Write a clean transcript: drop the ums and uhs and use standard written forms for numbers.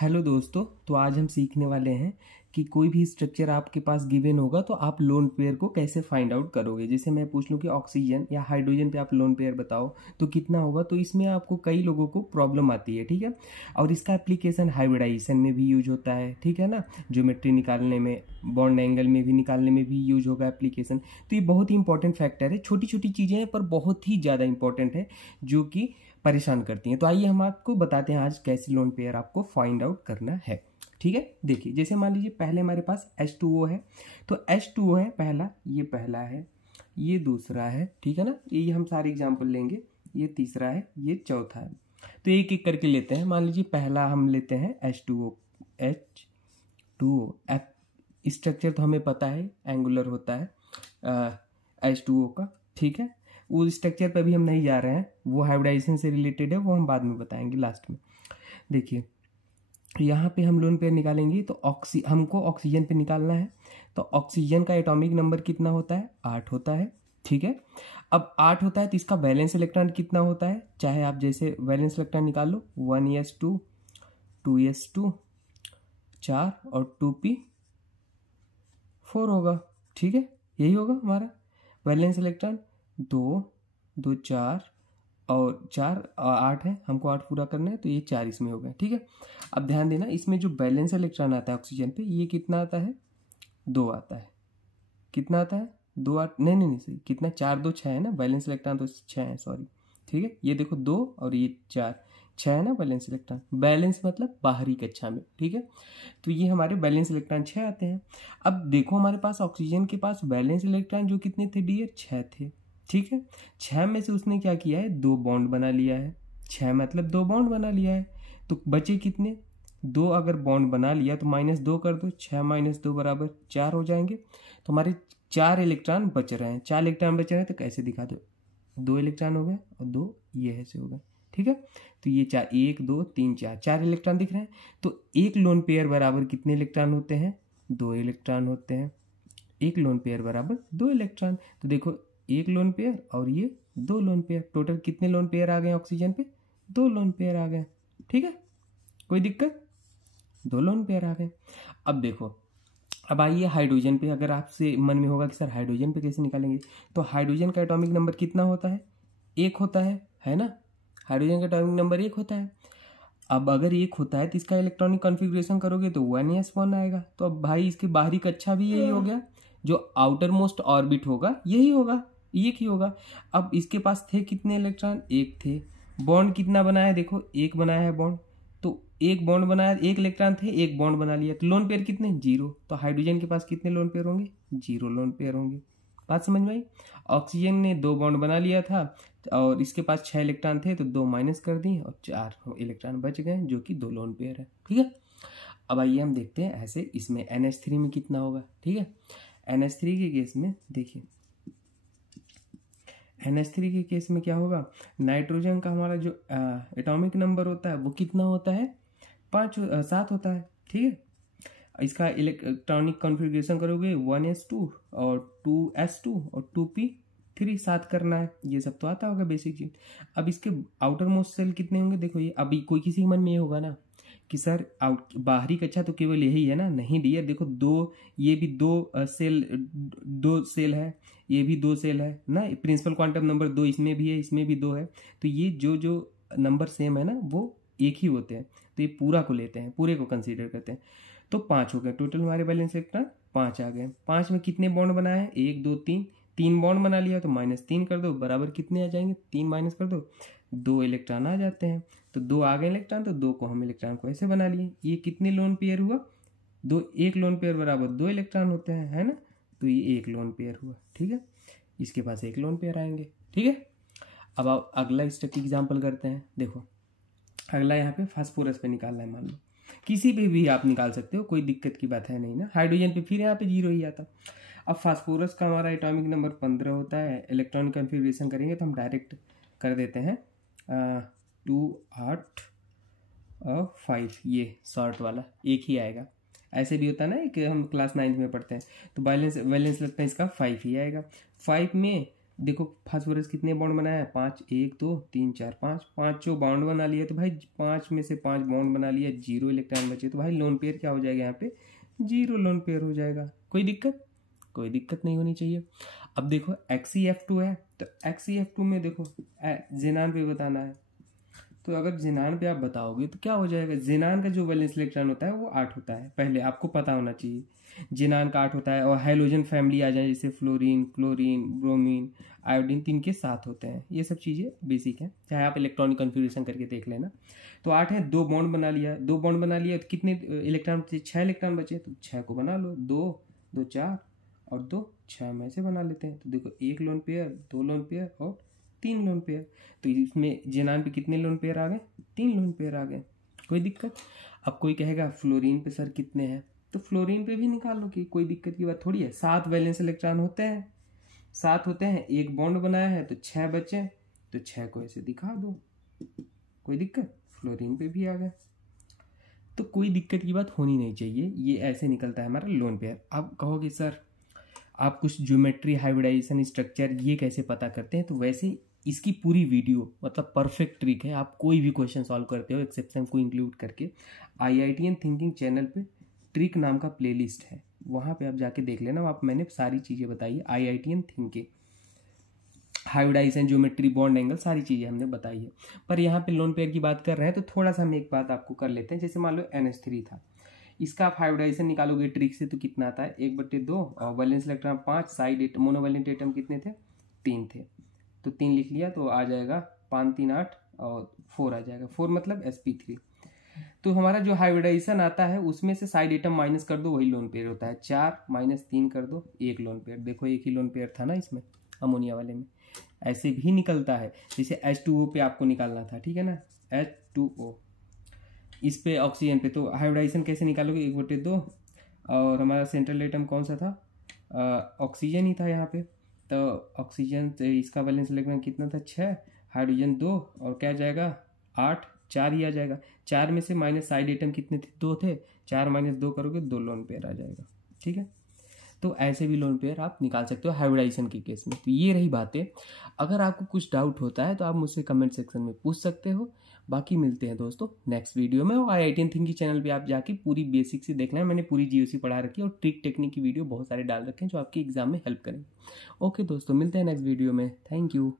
Hello दोस्तों, तो आज हम सीखने वाले हैं कि कोई भी स्ट्रक्चर आपके पास गिवन होगा तो आप लोन पेयर को कैसे फाइंड आउट करोगे। जैसे मैं पूछ लूँ कि ऑक्सीजन या हाइड्रोजन पे आप लोन पेयर बताओ तो कितना होगा, तो इसमें आपको कई लोगों को प्रॉब्लम आती है, ठीक है। और इसका एप्लीकेशन हाइब्रिडाइजेशन में भी यूज होता है, ठीक है ना। ज्योमेट्री निकालने में, बॉन्ड एंगल में भी निकालने में भी यूज होगा एप्लीकेशन। तो ये बहुत ही इंपॉर्टेंट फैक्टर है, छोटी छोटी चीज़ें हैं पर बहुत ही ज़्यादा इंपॉर्टेंट है जो कि परेशान करती हैं। तो आइए हम आपको बताते हैं आज कैसे लोन पेयर आपको फाइंड आउट करना है, ठीक है। देखिए, जैसे मान लीजिए पहले हमारे पास H2O है, तो H2O है पहला, ये पहला है, ये दूसरा है, ठीक है ना। ये हम सारे एग्जांपल लेंगे, ये तीसरा है, ये चौथा है। तो एक एक करके लेते हैं। मान लीजिए पहला हम लेते हैं H2O। स्ट्रक्चर तो हमें पता है, एंगुलर होता है H2O का, ठीक है। वो स्ट्रक्चर पर भी हम नहीं जा रहे हैं, वो हाइब्रिडाइजेशन से रिलेटेड है, वो हम बाद में बताएंगे लास्ट में। देखिए यहाँ पे हम लोन पेयर निकालेंगे तो हमको ऑक्सीजन पे निकालना है। तो ऑक्सीजन का एटॉमिक नंबर कितना होता है? 8 होता है, ठीक है। अब 8 होता है तो इसका वैलेंस इलेक्ट्रॉन कितना होता है? चाहे आप जैसे वैलेंस इलेक्ट्रॉन निकाल लो, 1s2, 2s2, 4 और 2p4 होगा, ठीक है। यही होगा हमारा वैलेंस इलेक्ट्रॉन। 2 2 4 और 4 8 है, हमको 8 पूरा करना है, तो ये 4 इसमें हो गया, ठीक है। अब ध्यान देना, इसमें जो बैलेंस इलेक्ट्रॉन आता है ऑक्सीजन पे, ये कितना आता है? 2 आता है। कितना आता है? 2 8 नहीं सही, कितना? 4 2 6 है ना, बैलेंस इलेक्ट्रॉन तो 6 है, सॉरी, ठीक है। ये देखो 2 और ये 4, 6 है ना बैलेंस इलेक्ट्रॉन। बैलेंस मतलब बाहरी कक्षा में, ठीक है। तो ये हमारे बैलेंस इलेक्ट्रॉन 6 आते हैं। अब देखो हमारे पास ऑक्सीजन के पास बैलेंस इलेक्ट्रॉन जो कितने थे डियर? 6 थे, ठीक है। 6 में से उसने क्या किया है? 2 बॉन्ड बना लिया है। 6 मतलब 2 बॉन्ड बना लिया है, तो बचे कितने? 2 अगर बॉन्ड बना लिया तो -2 कर दो, 6 - 2 बराबर 4 हो जाएंगे। तो हमारे 4 इलेक्ट्रॉन बच रहे हैं। 4 इलेक्ट्रॉन बच रहे हैं तो कैसे दिखा दो? 2 इलेक्ट्रॉन हो गए और 2 ये ऐसे हो गए, ठीक है। तो ये 4, 1 2 3 4 इलेक्ट्रॉन दिख रहे हैं। तो एक लोन पेयर बराबर कितने इलेक्ट्रॉन होते हैं? 2 इलेक्ट्रॉन होते हैं। एक लोन पेयर बराबर 2 इलेक्ट्रॉन। तो देखो, एक लोन पेयर और ये 2 लोन पेयर, टोटल कितने लोन पेयर आ गए ऑक्सीजन पे? 2 लोन पेयर आ गए, ठीक है। कोई दिक्कत? 2 लोन पेयर आ गए। अब देखो, अब आइए हाइड्रोजन पे। अगर आपसे मन में होगा कि सर हाइड्रोजन पे कैसे निकालेंगे, तो हाइड्रोजन का एटॉमिक नंबर कितना होता है? 1 होता है ना। हाइड्रोजन का एटॉमिक नंबर 1 होता है। अब अगर 1 होता है तो इसका इलेक्ट्रॉनिक कॉन्फ़िगरेशन करोगे तो 1s1 आएगा। तो अब भाई इसके बाहरी कक्षा भी यही हो गया, जो आउटर मोस्ट ऑर्बिट होगा यही होगा, एक ही होगा। अब इसके पास थे कितने इलेक्ट्रॉन? 1 थे। बॉन्ड कितना बनाया? देखो 1 बनाया है बॉन्ड, तो 1 बॉन्ड बनाया, 1 इलेक्ट्रॉन थे, 1 बॉन्ड बना लिया, तो लोन पेयर कितने? 0। तो हाइड्रोजन के पास कितने लोन पेयर होंगे? 0 लोन पेयर होंगे। बात समझ में आई? ऑक्सीजन ने 2 बॉन्ड बना लिया था और इसके पास 6 इलेक्ट्रॉन थे, तो 2 माइनस कर दिए और 4 इलेक्ट्रॉन बच गए, जो कि 2 लोन पेयर है, ठीक है। अब आइए हम देखते हैं ऐसे इसमें NH3 में कितना होगा, ठीक है। NH3 के केस में देखिए, NH3 के केस में क्या होगा? नाइट्रोजन का हमारा जो एटॉमिक नंबर होता है वो कितना होता है? 7 होता है, ठीक है। इसका इलेक्ट्रॉनिक कॉन्फ़िगरेशन करोगे 1s2 और 2s2 और 2p3, 7 करना है। ये सब तो आता होगा बेसिक चीज। अब इसके आउटर मोस्ट सेल कितने होंगे? देखो ये अभी कोई किसी के मन में ये होगा ना कि सर बाहरी कक्षा तो केवल यही है ना। नहीं डियर, देखो 2, ये भी 2 सेल है, ये भी 2 सेल है ना। प्रिंसिपल क्वांटम नंबर 2 इसमें भी है, इसमें भी 2 है। तो ये जो नंबर सेम है ना वो एक ही होते हैं। तो ये पूरा को लेते हैं, पूरे को कंसीडर करते हैं। तो 5 हो गए टोटल हमारे बैलेंस इलेक्ट्रॉन, 5 आ गए। 5 में कितने बॉन्ड बनाए हैं? 1 2 3, 3 बॉन्ड बना लिया, तो -3 कर दो, बराबर कितने आ जाएंगे? 3 माइनस कर दो, 2 इलेक्ट्रॉन आ जाते हैं। तो 2 आ गए इलेक्ट्रॉन, तो 2 को हम इलेक्ट्रॉन को ऐसे बना लिए। ये कितने लोन पेयर हुआ? 2। 1 लोन पेयर बराबर 2 इलेक्ट्रॉन होते हैं, है ना। तो ये 1 लोन पेयर हुआ, ठीक है। इसके पास 1 लोन पेयर आएंगे, ठीक है। अब आप अगला स्टेप एग्जाम्पल करते हैं। देखो अगला यहाँ पे फास्फोरस पे निकालना है, मान लो किसी पे भी आप निकाल सकते हो, कोई दिक्कत की बात है नहीं ना। हाइड्रोजन पे फिर यहाँ पे 0 ही आता। अब फास्फोरस का हमारा एटॉमिक नंबर 15 होता है। इलेक्ट्रॉनिक कॉन्फ़िगरेशन करेंगे तो हम डायरेक्ट कर देते हैं 2 8 और 5, ये शॉर्ट वाला एक ही आएगा। ऐसे भी होता है ना कि हम क्लास 9th में पढ़ते हैं, तो बैलेंस लगता है इसका 5 ही आएगा। 5 में देखो फास्फोरस कितने बॉन्ड बनाया है, 5, 1 2 3 4 5, पाँचों बॉन्ड बना लिया। तो भाई 5 में से 5 बॉन्ड बना लिया, 0 इलेक्ट्रॉन बचे, तो भाई लोन पेयर क्या हो जाएगा यहाँ पे, 0 लोन पेयर हो जाएगा। कोई दिक्कत, कोई दिक्कत नहीं होनी चाहिए। अब देखो XeF2 है, तो XeF2 में देखो जेनान पे बताना है, तो अगर जेनान पे आप बताओगे तो क्या हो जाएगा, जेनान का जो वैलेंस इलेक्ट्रॉन होता है वो 8 होता है, पहले आपको पता होना चाहिए। जेनान का 8 होता है, और हाइड्रोजन फैमिली आ जाए जैसे फ्लोरीन, क्लोरीन, ब्रोमीन, आयोडीन, 3 के 7 होते हैं। ये सब चीज़ें बेसिक हैं, चाहे आप इलेक्ट्रॉनिक कन्फिग्रेशन करके देख लेना। तो 8 है, 2 बॉन्ड बना लिया, 2 बॉन्ड बना लिया तो कितने इलेक्ट्रॉन बचे, 6 इलेक्ट्रॉन बचे, तो 6 को बना लो, 2 2 4 और 2 6 में से बना लेते हैं। तो देखो 1 लोन पेयर, 2 लोन पेयर और 3 लोन पेयर। तो इसमें जेनान पे कितने लोन पेयर आ गए, 3 लोन पेयर आ गए। कोई दिक्कत। अब कोई कहेगा फ्लोरीन पे सर कितने हैं, तो फ्लोरीन पे भी निकाल लो, कि कोई दिक्कत की बात थोड़ी है। 7 वैलेंस इलेक्ट्रॉन होते हैं, 7 होते हैं, 1 बॉन्ड बनाया है तो 6 बचे, तो 6 को ऐसे दिखा दो, कोई दिक्कत। फ्लोरीन पे भी आ गए, तो कोई दिक्कत की बात होनी नहीं चाहिए। ये ऐसे निकलता है हमारा लोन पेयर। अब कहोगे सर आप कुछ ज्योमेट्री, हाइब्रिडाइजेशन, स्ट्रक्चर ये कैसे पता करते हैं, तो वैसे इसकी पूरी वीडियो मतलब परफेक्ट ट्रिक है। आप कोई भी क्वेश्चन सॉल्व करते हो एक्सेप्शन को इंक्लूड करके, IITian थिंकिंग चैनल पे ट्रिक नाम का प्लेलिस्ट है, वहाँ पे आप जाके देख लेना। आप मैंने सारी चीज़ें बताई है, IITian thinking, hybridisation, geometry, bond angle, सारी चीज़ें हमने बताई है। पर यहाँ पे लोन पेयर की बात कर रहे हैं तो थोड़ा सा हम एक बात आपको कर लेते हैं। जैसे मान लो NH3 था, इसका आप हाइब्रिडाइजेशन निकालोगे ट्रिक से तो कितना आता है, 1/2, और valence electron 5, side monovalent atom कितने थे, 3 थे, तो 3 लिख लिया, तो आ जाएगा 5 3 8 और 4 आ जाएगा, 4 मतलब sp3। तो हमारा जो हाइब्रिडाइजेशन आता है उसमें से साइड एटम माइनस कर दो, वही लोन पेयर होता है। 4 - 3 कर दो, 1 लोन पेयर। देखो एक ही लोन पेयर था ना इसमें, अमोनिया वाले में। ऐसे भी निकलता है, जैसे H2O पे आपको निकालना था, ठीक है ना, H2O, इस पे ऑक्सीजन पे, तो हाइब्रिडाइजेशन कैसे निकालोगे, 1/2, और हमारा सेंट्रल एटम कौन सा था, ऑक्सीजन ही था यहाँ पे। तो ऑक्सीजन इसका वैलेंस इलेक्ट्रॉन कितना था, 6, हाइड्रोजन 2, और क्या जाएगा 8, 4 ही आ जाएगा। 4 में से माइनस साइड एटम कितने थे, 2 थे, 4 - 2 करोगे 2 लोन पेयर आ जाएगा, ठीक है। तो ऐसे भी लोन पेयर आप निकाल सकते हो हाइब्रिडाइजेशन के केस में। तो ये रही बातें। अगर आपको कुछ डाउट होता है तो आप मुझसे कमेंट सेक्शन में पूछ सकते हो। बाकी मिलते हैं दोस्तों नेक्स्ट वीडियो में, और IITian थिंकिंग चैनल पे आप जाके पूरी बेसिक से देखना है। मैंने पूरी GOC पढ़ा रखी है, और ट्रिक टेक्निक की वीडियो बहुत सारे डाल रखे हैं जो आपके एग्जाम में हेल्प करेंगे। ओके दोस्तों, मिलते हैं नेक्स्ट वीडियो में। Thank you.